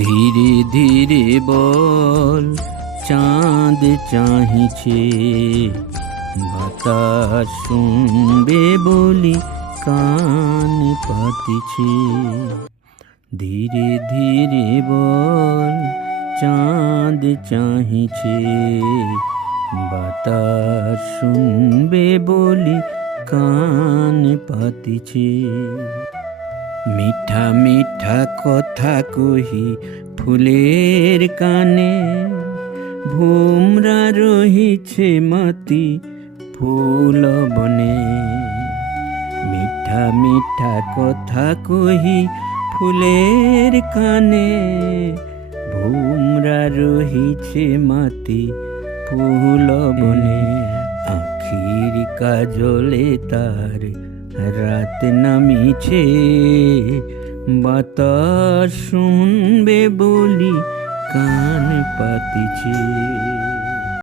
ধীরে ধীরে বল চাঁদ চাহিছে, বাতাস শুনবে বলি কান পাতিছে। ধীরে ধীরে বল চাঁদ চাহিছে, বাতাস শুনবে বলি কান পাতিছে। মিঠা মিঠা কথা কহি ফুলের কানে, ভোমরা রহিছে মাতি ফুল বনে। মিঠা মিঠা কথা কহি ফুলের কানে, ভোমরা রহিছে মাতি ফুল বনে। আখির কাজলে তার রাত নামিছে, বাতাস শুনবে বলি কান পাতিছে।